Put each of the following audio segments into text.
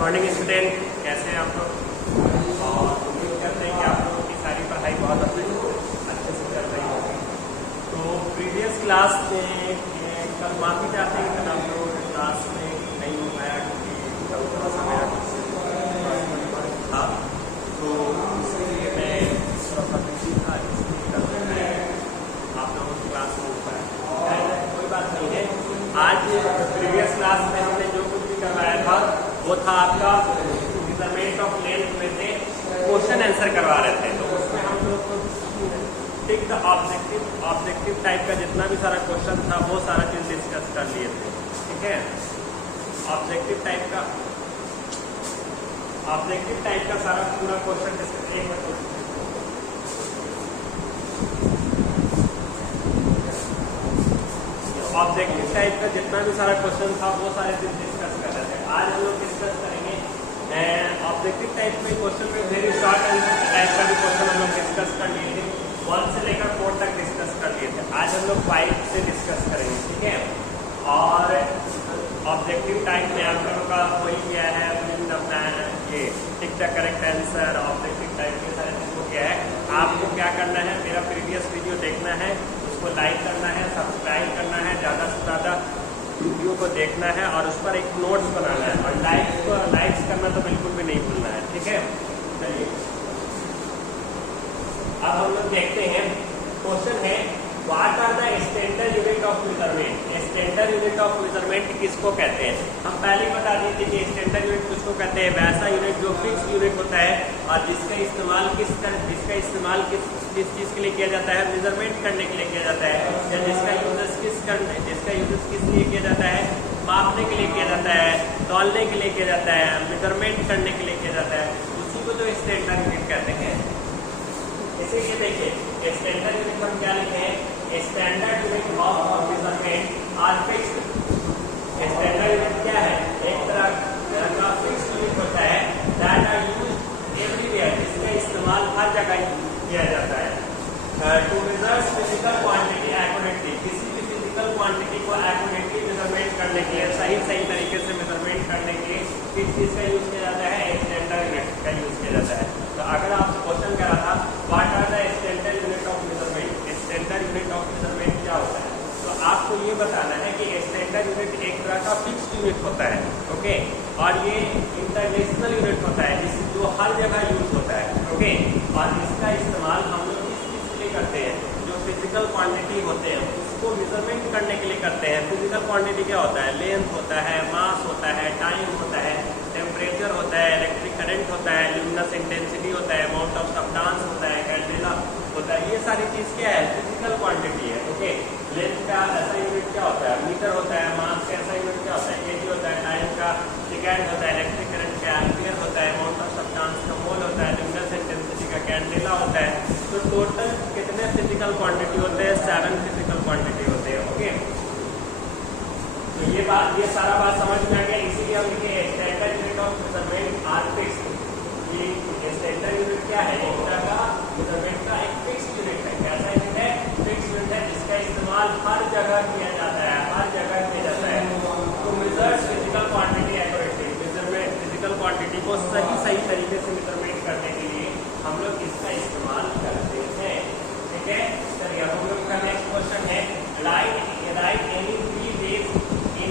Morning student, कैसे हैं आप लोग? और उम्मीद करते हैं कि आप लोगों की सारी पढ़ाई बहुत अच्छे से चल रही होगी। तो प्रीवियस क्लास में कल माफ़ी चाहते हैं कि आप लोगों के क्लास में नहीं हो पाया क्योंकि कल थोड़ा सा मेरा था, तो इसलिए मैं थोड़ा सा बिजी था, इसलिए कल मैं आप लोगों की क्लास में हो पाया। कोई बात नहीं है। आज प्रीवियस क्लास में हमने जो कुछ भी करवाया था वो था आपका मेजरमेंट ऑफ लेंथ में से क्वेश्चन आंसर करवा रहे थे। तो उसमें हम लोग को टिक द ऑब्जेक्टिव टाइप का जितना भी सारा क्वेश्चन था वो सारा चीज डिस्कस कर लिए थे। ठीक है, ऑब्जेक्टिव टाइप का सारा पूरा क्वेश्चन डिस्कस एक मिनट। ऑब्जेक्टिव टाइप का जितना भी सारा क्वेश्चन था वो सारे चीज डिस्कस कर रहे थे। आज हम लोग डिस्कस करेंगे ऑब्जेक्टिव टाइप में क्वेश्चन में वेरी शॉर्ट आंसर टाइप का भी क्वेश्चन हम लोग डिस्कस कर लिए थे। 1 से लेकर 4 तक डिस्कस कर लिए थे। आज हम लोग 5 से डिस्कस करेंगे। ठीक है, और ऑब्जेक्टिव टाइप में आप लोगों का वही क्या है, ये tick the correct answer. Objective type के सारे चीज़ को क्या है, आपको क्या करना है, मेरा प्रीवियस वीडियो देखना है, उसको लाइक करना है, सब्सक्राइब करना है, ज़्यादा से ज़्यादा वीडियो को देखना है और उस पर एक नोट्स बनाना है, और लाइक्स करना तो बिल्कुल भी नहीं भूलना है। ठीक है, चलिए अब हम लोग देखते हैं। क्वेश्चन है what are the standard unit of measurement. Standard unit of measurement किसको कहते हैं? हम पहले ही बता दिए थे कि स्टैंडर्ड यूनिट किसको कहते हैं। वैसा यूनिट जो फिक्स यूनिट होता है और जिसका इस्तेमाल किस चीज़ के लिए किया जाता है, मेजरमेंट करने के लिए किया जाता है, या जिसका यूजेस किस लिए किया जाता है, मापने के लिए किया जाता है, तौलने के लिए किया जाता है, मेजरमेंट करने के लिए किया जाता है, उसी को जो स्टैंडर्ड यूनिट कहते हैं। इसीलिए देखिए स्टैंडर्ड यूनिट हम क्या लिखे हैं, standard unit of measurement are fixed. Standard unit क्या है, एक तरह का फिक्स्ड यूनिट होता है दैट आर यूज्ड एवरीवेयर, जिसका इस्तेमाल हर जगह किया जाता है to measure physical quantity accurately. किसी भी फिजिकल क्वांटिटी को एक्यूरेटली मेजरमेंट करने के लिए, सही तरीके से मेजरमेंट करने के लिए किस चीज़ का यूज किया जाता है, स्टैंडर्ड यूनिट का यूज किया जाता है। तो अगर आपसे क्वेश्चन करा था what are the standard unit of measurement, standard unit of measurement क्या होता है, तो आपको ये बताना है कि स्टैंडर्ड यूनिट एक तरह का फिक्स्ड यूनिट होता है। ओके, और ये इंटरनेशनल यूनिट होता है जो हर जगह यूज होता है। ओके, और इसका इस्तेमाल हम लोग किस चीज़ के लिए करते हैं, जो फिजिकल क्वांटिटी होते हैं उसको मेजरमेंट करने के लिए करते हैं। फिजिकल क्वांटिटी क्या होता है, लेंथ होता है, मास होता है, टाइम होता है, टेम्परेचर होता है, इलेक्ट्रिक करंट होता है, ल्यूमिनस इंटेंसिटी होता है, अमाउंट ऑफ सब्सटेंस होता है, कैंडेला होता है। ये सारी चीज़ क्या है, फिजिकल क्वांटिटी है। ओके, लेंथ का ऐसा यूनिट क्या होता है, मीटर होता है, मास का ऐसा यूनिट क्या होता है, केजी होता है, टाइम का सेकेंड होता है, इलेक्ट्रिक करंट का एम्पियर होता है, अमाउंट ऑफ सब्सटेंस का मोल होता है, ल्यूमिनस इंटेंसिटी का कैंडेला होता है। तो टोटल कितने फिजिकल क्वांटिटी होते हैं, 7 फिजिकल क्वांटिटी होते हैं। ओके, तो ये सारा बात समझ में आ गया। इसीलिए हम लिखे standard unit of measurement are fixed. ये स्टैंडर्ड यूनिट क्या है, एक तरह का मेजरमेंट का एक फिक्स्ड यूनिट है। कैसा यूनिट है, फिक्स्ड यूनिट है, जिसका इस्तेमाल हर जगह किया जाता है, तो measure physical quantity accurately, measurement physical quantity को सही तरीके से मेजरमेंट करने के लिए हम लोग इसका इस्तेमाल करते हैं। ठीक है, चलिए हम लोग का नेक्स्ट क्वेश्चन है right any 3 ways in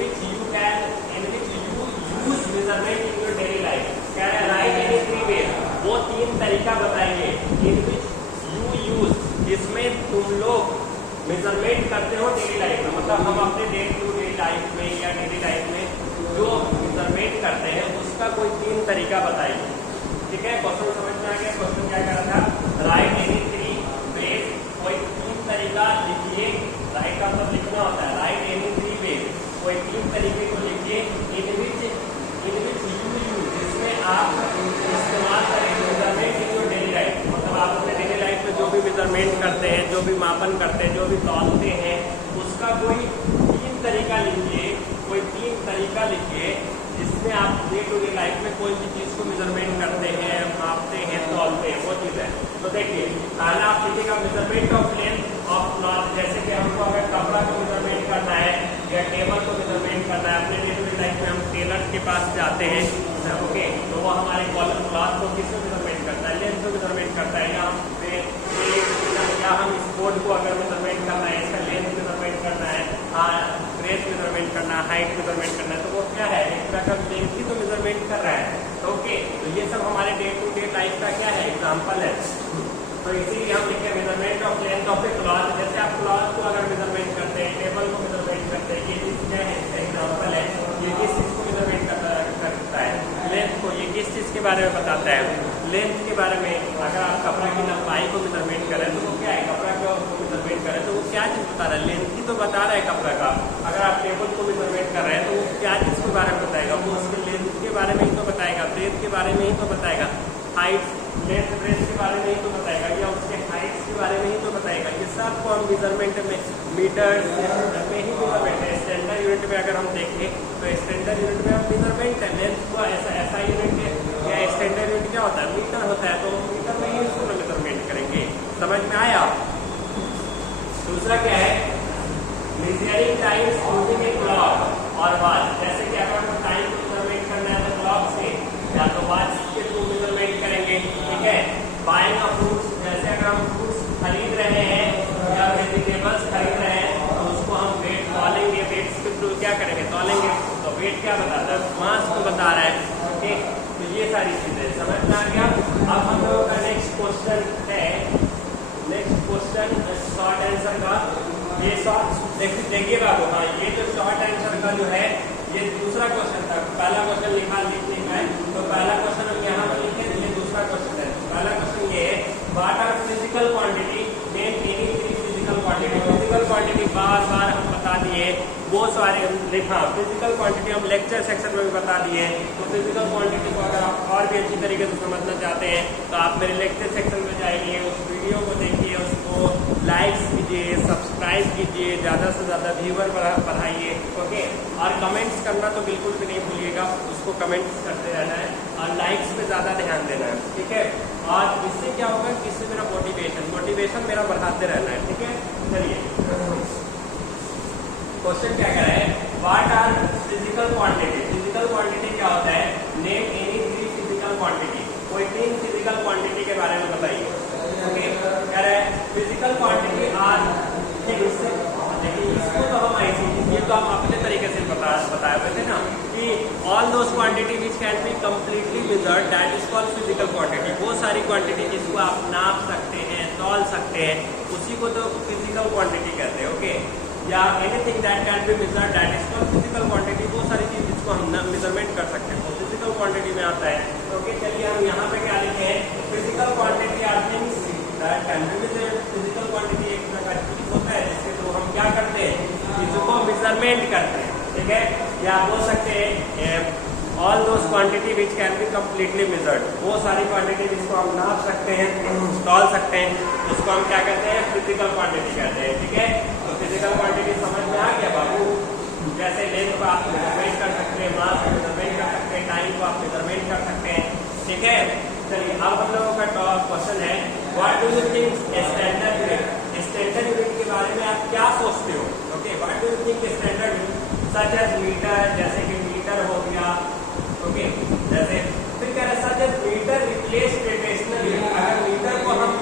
which you use measurement in your daily life। कह रहे हैं राइट एनी 3 ways, वो 3 तरीका बताएंगे in which you use, जिसमें तुम लोग मेजरमेंट करते हो डेली लाइफ में। मतलब हम अपने डे टू डे लाइफ में या डेली लाइफ में जो मेजरमेंट करते हैं उसका कोई 3 तरीका बताइए। ठीक है, क्वेश्चन समझ में आ गया। क्वेश्चन क्या कर रहा था, राइट एनी 3 ways, कोई 3 तरीका लिखिए। राइट का मतलब लिखना होता है, राइट एनी 3 ways, कोई 3 तरीके को लिखिए इन विच यू यूज, जिसमें आप इस्तेमाल करें measurement in your daily life. मतलब आप अपने डेली लाइफ में जो भी मेजरमेंट करते हैं, जो भी मापन करते हैं, जो भी तौलते हैं, उसका कोई 3 तरीका लिखिए। कोई 3 तरीका लिखिए जिसमें आप डे टू डे लाइफ में कोई भी चीज़ को मेजरमेंट करते हैं, मापते हैं, तौलते हैं, वो चीज़ है। तो देखिए पहला आप लिखिएगा measurement of length of cloth. जैसे कि हमको अगर कपड़ा को मेजरमेंट करना है या टेबल को मेजरमेंट के पास जाते हैं, ओके, तो वो हमारे कॉलम क्लॉथ को किस में मेजरमेंट करता है, लेंथ को मेजरमेंट करता है, या हम इस बोर्ड को अगर मेजरमेंट करना है, इसका लेंथ मेजरमेंट करना है, ब्रेथ मेजरमेंट करना है, हाइट मेजरमेंट करना है, तो वो क्या है, एक तरह का लेंथ ही तो मेजरमेंट कर रहा है। ओके, तो ये सब हमारे डे टू डे लाइफ का क्या है, एग्जाम्पल है। तो इसीलिए हम लिखे measurement of length of A cloth. जैसे आप क्लॉथ को अगर मेजरमेंट करते हैं, टेबल को मेजरमेंट करते हैं, ये चीज क्या है, एग्जाम्पल है, ये किस चीज को मेजरमेंट करता है, लेंथ को। ये किस चीज के बारे में बताता है, लेंथ के बारे में। अगर आप कपड़ा की लंबाई को मेजरमेंट करें तो वो क्या है, कपड़ा को मेजरमेंट करें तो वो क्या चीज बता रहा है, लेंथ ही तो बता रहा है कपड़ा का। अगर आप टेबल को मेजरमेंट कर रहे हैं तो वो क्या चीज के बारे में बताएगा, वो उसके लेंथ के बारे में ही तो बताएगा, ब्रेथ के बारे में ही तो बताएगा, हाइट लेंथ ब्रेथ के बारे में ही तो बताएगा, या उसके हाइट्स के बारे में ही तो बताएगा। ये सब को हम मेजरमेंट में मीटर में ही मेजरमेंट है। स्टैंडर्ड यूनिट में अगर हम देखें तो स्टैंडर्ड यूनिट में हम मेजरमेंट है, लेंथ को ऐसा यूनिट है, या स्टैंडर्ड यूनिट क्या होता है, मीटर होता है, तो मीटर में ही इसको मेजरमेंट करेंगे। समझ में आया। दूसरा क्या है, measuring times using a clock और वॉच। जैसे कि अगर हम टाइम को मेजरमेंट करना है तो क्लॉक से या तो वॉच के थ्रू मेजरमेंट करेंगे, ठीक है। बाइंग ऑफ फ्रूट्स, जैसे अगर हम फ्रूट्स खरीद रहे हैं या वेजिटेबल्स खरीद रहे हैं तो उसको हम वेट तौलेंगे, वेट्स के थ्रू क्या करेंगे, तौलेंगे। तो वेट क्या बताता है, मास को बता रहा है, ओके। तो ये सारी चीजें समझ में आ गया। अब हम लोगों का नेक्स्ट क्वेश्चन है, नेक्स्ट क्वेश्चन शॉर्ट आंसर का। ये शॉर्ट देखिए बाबू, हाँ ये जो शॉर्ट आंसर का जो है ये दूसरा क्वेश्चन था। पहला क्वेश्चन लिखने का है, तो पहला क्वेश्चन हम यहाँ पर लिखे, ये दूसरा क्वेश्चन है। पहला क्वेश्चन ये है, what are physical quantity, name any three physical quantity. Physical quantity बार बार हम बता दिए, वो सारे लिखा। फिजिकल क्वांटिटी हम लेक्चर सेक्शन में भी बता दिए। तो फिजिकल क्वांटिटी को अगर आप और भी अच्छी तरीके से समझना चाहते हैं तो आप मेरे लेक्चर सेक्शन में जाइए, उस वीडियो को देखिए, उसको लाइक्स कीजिए, सब्सक्राइब कीजिए, ज़्यादा से ज़्यादा व्यूवर बढ़ाइए, ओके। और कमेंट्स करना तो बिल्कुल भी नहीं भूलिएगा, उसको कमेंट्स करते रहना है और लाइक्स पे ज़्यादा ध्यान देना है, ठीक है। और इससे क्या होगा, इससे मेरा मोटिवेशन मेरा बढ़ाते रहना है, ठीक है। चलिए क्वेश्चन क्या कह रहा है, what are physical quantity. Physical quantity क्या होता है, name any three physical quantity. कोई तीन फिजिकल क्वांटिटी के बारे में बताइए, ओके। कह रहा है फिजिकल क्वांटिटी आर थिंग्स। देखिए इसको तो हम ऐसे, ये तो हम अपने तरीके से बताए हुए थे ना, कि all those quantity which can be completely measured that is called physical quantity. वो सारी क्वांटिटी जिसको आप नाप सकते हैं, तौल सकते हैं, उसी को तो फिजिकल क्वांटिटी कहते हैं, ओके। या anything that can be measured that is called physical quantity. वो सारी चीज जिसको हम मेजरमेंट कर सकते हैं वो फिजिकल क्वांटिटी में आता है, ओके। चलिए हम यहाँ पे क्या लिखे हैं, physical quantity are things that can be measured. Physical quantity एक तरह का चीज होता है जिसके थ्रू हम क्या करते हैं, चीजों को मेजरमेंट करते हैं, ठीक है। या आप बोल सकते हैं all those quantity which can be completely measured. वो सारी क्वांटिटी जिसको हम नाप सकते हैं, तौल सकते हैं, उसको हम क्या कहते हैं, फिजिकल क्वांटिटी कहते हैं, ठीक है। तो फिजिकल क्वांटिटी समझ में आ गया बाबू। जैसे लेंथ को आप मेजरमेंट कर सकते हैं, मास को मेजरमेंट कर सकते हैं, टाइम को आप मेजरमेंट कर सकते हैं, ठीक है। चलिए अब हम लोगों का टॉप क्वेश्चन है, what do you think standard unit. Standard unit के बारे में आप क्या सोचते हो, okay. What do you think standard unit such as metre, जैसे कि मीटर हो गया, ओके। जैसे फिर कह रहे such as metre replace traditional unit. अगर मीटर को हम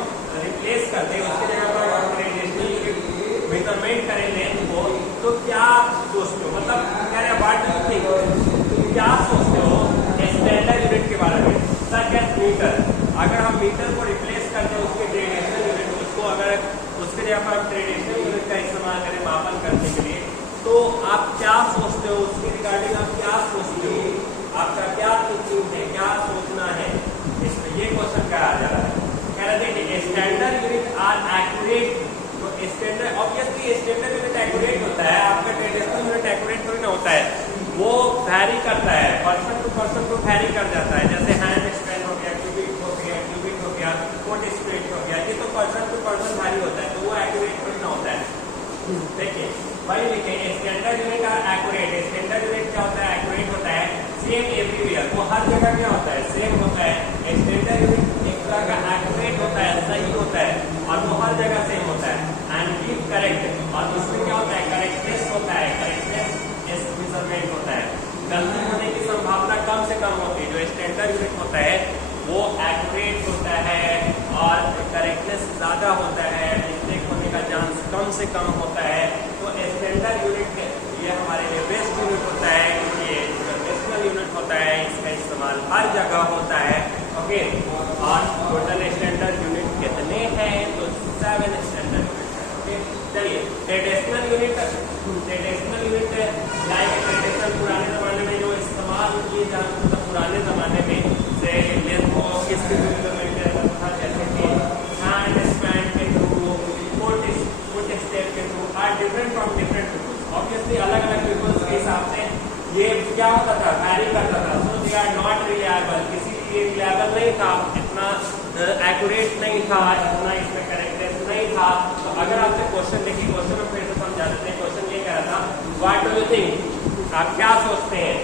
रिप्लेस कर दें, उसके जगह पर हम ट्रेडिशनल यूनिट मेजरमेंट करें लेंथ को, तो क्या सोचते हो, मतलब कह रहे व्हाट डू यू थिंक, क्या सोचते हो स्टैंडर्ड यूनिट के बारे में, सच एज मीटर। अगर हम मीटर को रिप्लेस कर दें उसके ट्रेडिशनल यूनिट, उसको अगर उसके जगह पर हम ट्रेडिशनल यूनिट का इस्तेमाल करें मापन करने के लिए, तो आप क्या सोचते हो उसके रिगार्डिंग, आप क्या सोचते हो, आपका क्या थिंकिंग है, क्या सोचना है इसमें, ये क्वेश्चन क्या आ जा रहा है। कह रहे देखिए स्टैंडर्ड यूनिट आर एक्यूरेट। तो standard obviously standard unit accurate होता है, आपका ट्रेडिशनल यूनिट एक्यूरेट थोड़ी ना होता है, वो वैरी करता है, पर्सन टू वैरी कर जाता है। जैसे हैंड स्पेन हो गया, क्यूबिक हो गया, फुट स्प्रेड हो गया, ये तो पर्सन टू पर्सन वैरी होता है, तो वो एक्यूरेट थोड़ी ना होता है। देखिए वही लिखे standard unit are accurate. Standard unit क्या होता है, एक्यूरेट होता है, सेम एवरीवेयर, वो हर जगह क्या होता है, सेम होता है। स्टैंडर्ड यूनिट एक तरह का एक्यूरेट होता है, सही होता है, और वो हर जगह सेम होता है। एंड गिव करेक्ट, और उसमें क्या होता है, करेक्टनेस होता है, करेक्टनेस मेजरमेंट होता है। गलती होने की संभावना वो एक्यूरेट होता है और करेक्टनेस ज़्यादा होता है, मिस्टेक होने का चांस कम से कम होता है। तो स्टैंडर्ड यूनिट ये हमारे लिए बेस्ट यूनिट होता है, क्योंकि ये इंटरनेशनल यूनिट होता है, इसका इस्तेमाल हर जगह होता है। ओके, और टोटल स्टैंडर्ड यूनिट कितने हैं? तो 7 स्टैंडर्ड यूनिट है। ओके, चलिए ट्रेडिशनल यूनिट लाइक ट्रेडिशनल पुराने ज़माने में जो इस्तेमाल किए जाते, मतलब पुराने ज़माने में से लेंथ को किस मेजरमेंट किया जाता था, जैसे कि हैंड स्पैन के थ्रू, फुट स्टेप के through, are different from different peoples. Obviously अलग अलग पीपल्स के हिसाब से ये क्या होता था, वैरी करता था। सो दे आर नॉट रिलायबल, किसी लिए रिलायबल नहीं था, इतना एक्यूरेट नहीं था, इतना इसमें करेक्टनेस नहीं था। तो अगर आपसे क्वेश्चन देखिए, क्वेश्चन में फिर से समझा देते हैं। क्वेश्चन ये कह रहा था, व्हाट डू यू थिंक, आप क्या सोचते हैं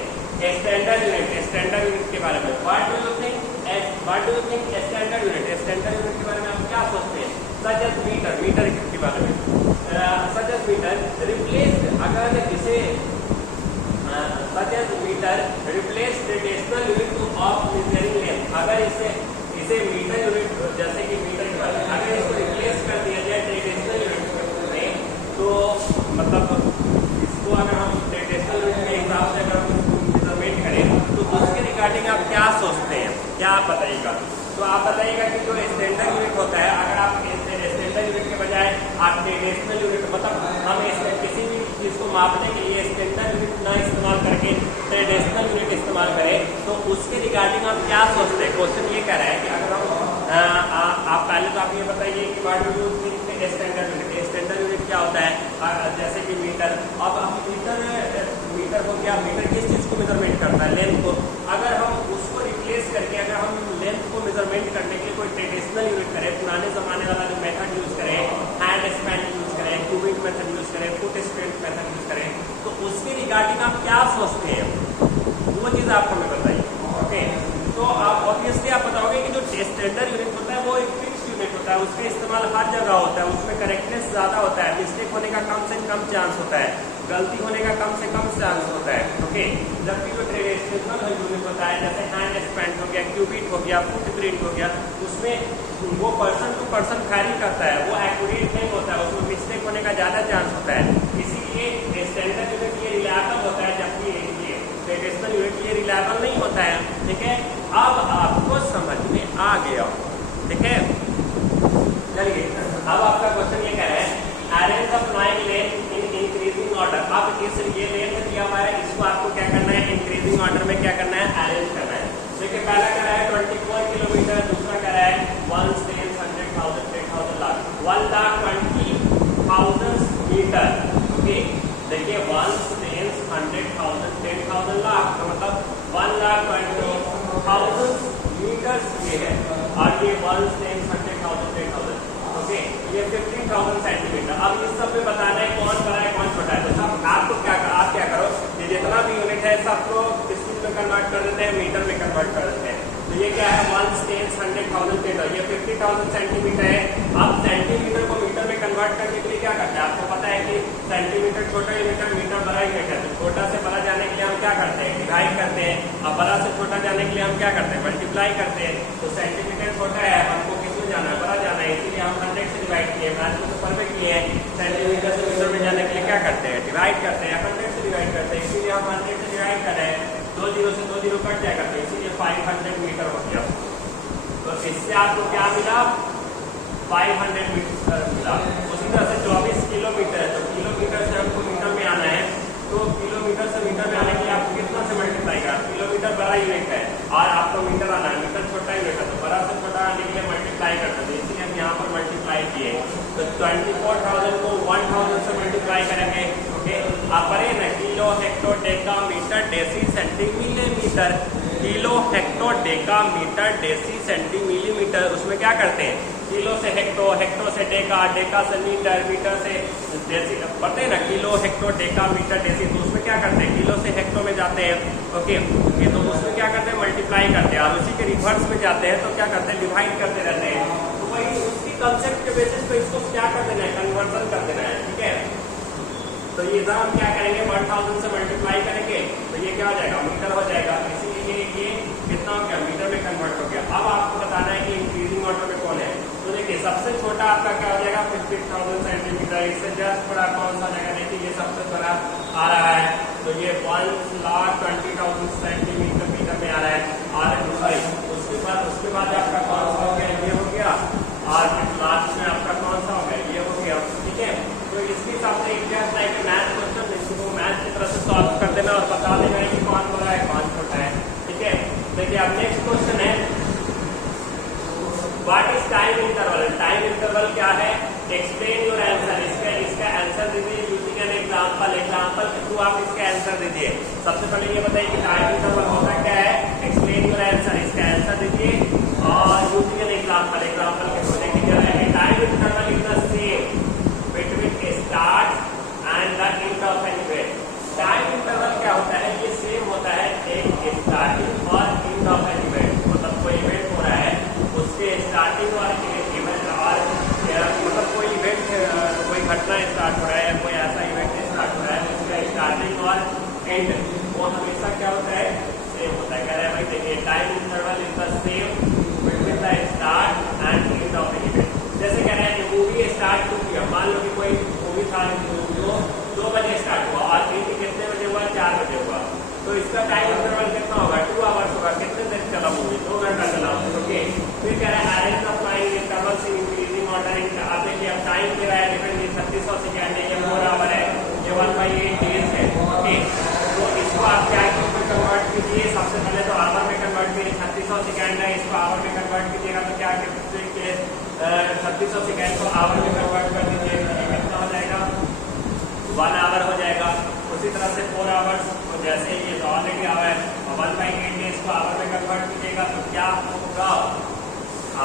स्टैंडर्ड यूनिट के बारे में? What do you think standard unit के बारे में आप क्या सोचते हैं? सच एज मीटर के बारे में, सच एज मीटर रिप्लेस, अगर इसे such as metre replace traditional unit to of measuring length, अगर इसे मीटर यूनिट, जैसे कि मीटर के बारे में अगर इसको रिप्लेस कर दिया जाए ट्रेडिशनल यूनिट में, तो मतलब इसको अगर हम ट्रेडिशनल यूनिट के हिसाब से अगर हम मेजरमेंट करें, तो उसके रिगार्डिंग आप क्या सोचते हैं, क्या आप बताइएगा? तो आप बताइएगा कि जो स्टैंडर्ड यूनिट होता है, अगर आप स्टैंडर्ड यूनिट के बजाय आप ट्रेडिशनल यूनिट, मतलब हम किसी भी चीज़ को मापने के लिए स्टैंडर्ड यूनिट ना इस्तेमाल करके ट्रेडिशनल यूनिट इस्तेमाल करें, तो उसके रिगार्डिंग आप क्या सोचते हैं? क्वेश्चन ये कह रहा है कि अगर हम आप पहले तो आप ये बताइए कि what do you think standard unit क्या होता है? जैसे कि मीटर, अब मीटर हो गया, मीटर किस चीज़ को मेजरमेंट करता है? लेंथ को। अगर हम उसको रिप्लेस करके अगर हम लेंथ को मेजरमेंट करने के लिए कोई ट्रेडिशनल यूनिट करें, पुराने ज़माने वाला जो मेथड यूज़ करें, हैंड स्पैन यूज़ करें, क्यूबिक मेथड यूज़ करें, फुट स्ट्रेट मेथड यूज़ करें, तो उसके रिगार्डिंग आप क्या सोचते हैं? वो चीज़ आप हमें बताइए। ओके, तो आप ऑब्वियसली आप बताओगे कि जो स्टैंडर्ड यूनिट होता है वो एक फिक्स यूनिट होता है, उसका इस्तेमाल हर जगह होता है, उसमें करेक्टनेस ज़्यादा होता है, मिस्टेक होने का कम से कम चांस होता है, गलती होने का कम से कम चांस होता है। ओके, जबकि जो ट्रेडिशनल यूनिट होता है, जैसे हैंड स्पैन हो गया, क्यूबिट हो गया, फुट प्रिंट हो गया, उसमें वो पर्सन टू पर्सन वैरी करता है, वो एक्यूरेट नहीं होता है, उसमें मिस्टेक होने का ज़्यादा चांस होता है। इसीलिए स्टैंडर्ड यूनिट ये रिलायबल होता है, जबकि ट्रेडिशनल यूनिट ये रिलायबल नहीं होता है। ठीक है, अब आपको समझ में आ गया। ठीक है, चलिए अब आपका क्वेश्चन ये कह रहा है, arrange the flying length in increasing order. अब ये लेंथ दिया हुआ है, इसको आपको क्या करना है? इंक्रीजिंग ऑर्डर में क्या करना है? अरेंज करना है। देखिए पहला कह रहा है 24 किलोमीटर, दूसरा कह रहा है 1 10 100,000 10,000 लाख 1,20,000 मीटर। ओके, देखिए 1 10 100,000 10,000 लाख का मतलब 1,20,000 मीटर्स ये है, और ये 1 10 100,000 10,000। ओके, ये 15,000 सेंटीमीटर। अब इस सब में बताना है कौन बड़ा है कौन छोटा है। तो सब आपको आप क्या करो, ये जितना भी यूनिट है सबको डिस्ट्रिक्ट में कन्वर्ट कर देते हैं, मीटर में कन्वर्ट कर देते हैं। तो ये क्या है 1 10 100,000 मीटर, ये 50,000 सेंटीमीटर है। अब सेंटीमीटर को मीटर में कन्वर्ट करने के लिए क्या करते हैं? आपको पता है कि सेंटीमीटर छोटा यूनिट है, मीटर बड़ा यूनिट है। तो छोटा से बड़ा जाने के लिए हम क्या करते हैं? डिवाइड करते हैं। अब बड़ा से छोटा जाने के लिए हम क्या करते हैं? मल्टीप्लाई करते हैं। तो सेंटीमीटर छोटा है, हमको किसमें जाना है? बड़ा जाना है, इसीलिए हम 100 से डिवाइड किए, मैथ को ऊपर में किए हैं। सेंटीमीटर से मीटर में जाने के लिए क्या करते हैं? डिवाइड करते हैं, 100 से डिवाइड करते हैं, इसीलिए हम 100 से डिवाइड कर रहे हैं। 2 0 से 2 0 कट जाएगा, तो इसीलिए 500 मीटर हो गया। तो इससे आपको क्या मिला? 500 मीटर मिला। उसी तरह से 24 किलोमीटर है, तो किलोमीटर से हमको मीटर में आना है, तो किलोमीटर से मीटर में आने के लिए आपको कितना से मल्टीप्लाई करना? किलोमीटर बड़ा यूनिट है और आपको मीटर आना है, मीटर छोटा यूनिट है, तो बड़ा से छोटा आने के लिए मल्टीप्लाई करते हैं, इसीलिए हम यहाँ पर मल्टीप्लाई किए। तो 24,000 को 1,000 से मल्टीप्लाई करेंगे। ओके, आप पढ़े ना, kilo hecto deca metre deci centimetre, kilo hecto deca metre deci centimetre, उसमें क्या करते हैं? किलो से हेक्टो, हेक्टो से डेका, डेका से मीटर, मीटर से डेसी, पढ़ते हैं ना, kilo hecto deca metre deci. तो उसमें क्या करते हैं? किलो से हेक्टो में जाते हैं। ओके, तो उसमें क्या करते हैं? मल्टीप्लाई करते हैं। और उसी के रिवर्स में जाते हैं तो क्या करते हैं? डिवाइड करते रहते हैं। तो वही उसकी कंसेप्ट के बेसिस पे इसको क्या कर देना है? कन्वर्जन कर देना है। ठीक है, तो ये इधर हम क्या करेंगे? 1,000 से मल्टीप्लाई करेंगे, तो ये क्या हो जाएगा? मीटर हो जाएगा। इसीलिए ये कितना हो गया, मीटर में कन्वर्ट हो गया। अब आपको बताना है कि इंक्रीजिंग ऑर्डर में कौन है। तो देखिए सबसे छोटा आपका क्या हो जाएगा 50,000 सेंटीमीटर, इससे जस्ट बड़ा कौन सा जाएगा, देखिए ये सबसे बड़ा आ रहा है, तो ये 1,20,000 सेंटीमीटर मीटर में आ रहा है। और उसके बाद आपका कौन सा हो गया, ये हो गया, और फिर लास्ट में आपका कौन सा हो गया, ये हो गया, ठीक है। तो इसके हिसाब से जस्ट लाइक मैथ क्वेश्चन, इसको मैथ की तरह से सॉल्व कर देना और बता देना है कि कौन बड़ा है कौन छोटा है, ठीक है। देखिए अब नेक्स्ट क्वेश्चन है what is time interval. Time interval क्या है, एक्सप्लेन योर आंसर। इसका आंसर दीजिए यूजिंग एन एग्जांपल। एग्जांपल के थ्रू आप इसका आंसर दीजिए। सबसे पहले ये बताइए कि टाइम इंटरवल होता क्या है, एक्सप्लेन योर आंसर, इसका आंसर दीजिए और यूजिंग एन एग्जांपल। एग्जांपल के थ्रू देखिए क्या है, time interval is the same between start and the end of an event. Time interval क्या होता है, ये सेम होता है एक स्टार्टिंग और एंड ऑफ एन इवेंट। मतलब कोई इवेंट हो रहा है, उसके स्टार्टिंग और इवेंट और मतलब कोई इवेंट, कोई घटना स्टार्ट हो रहा है, कोई ऐसा इवेंट स्टार्ट हो रहा है, उसका स्टार्टिंग और एंड वो हमेशा क्या होता है, सेम होता है। कह रहे हैं भाई देखिए time interval is the same between the start and end of an event. जैसे कह रहे हैं कि मूवी स्टार्ट क्यों किया, मान लो कि कोई मूवी था जो 2 बजे स्टार्ट हुआ और एंड कितने बजे हुआ, 4 बजे हुआ, तो इसका टाइम इंटरवल कितना होगा, 2 आवर्स होगा। कितने देर चला मूवी, 2 घंटा चला, ओके। फिर कह रहा है arrange of time intervals in increasing order. आप देखिए अब टाइम दे रहा है डिफरेंट, 3600 सेकेंड है, ये 4 आवर है, ये 1/8 डेज है, ओके। तो इसको आप क्या में कन्वर्ट कीजिए, सबसे पहले तो आवर में कन्वर्ट कीजिए, 3600 सेकेंड है, इसको आवर में कन्वर्ट कीजिएगा तो क्या 3600 सेकेंड को आवर में कन्वर्ट कर दीजिए, कितना हो जाएगा, 1 आवर हो जाएगा। उसी तरह से 4 आवर्स, तो जैसे ये ऑलरेडी आवर है, 1/8 डेज को आवर में कन्वर्ट कीजिएगा तो क्या होगा,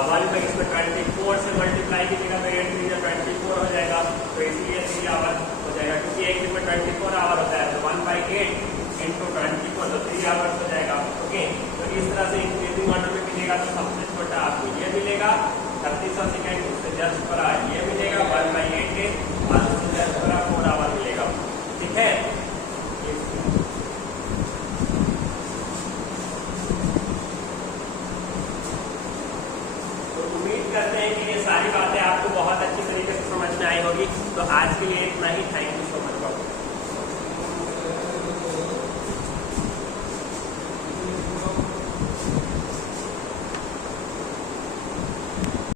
1/24 से मल्टीप्लाई कीजिएगा तो 8 3 24 हो जाएगा, तो इसलिए 3 आवर हो जाएगा, क्योंकि एक दिन में 24 आवर होता है, तो 1/8 इंटू 24 तो 3 आवर्स हो जाएगा, ओके। तो इस तरह से इंक्रीजिंग ऑर्डर में कीजिएगा तो सबसे छोटा आपको ये मिलेगा 3600 सेकेंड, उससे जस्ट बड़ा ये मिलेगा 1/8 डेज और उससे जस्ट बड़ा 4 आवर मिलेगा, ठीक है। तो उम्मीद करते हैं कि ये सारी बातें आपको बहुत अच्छी तरीके से समझ में आई होगी। तो आज के लिए इतना ही, थैंक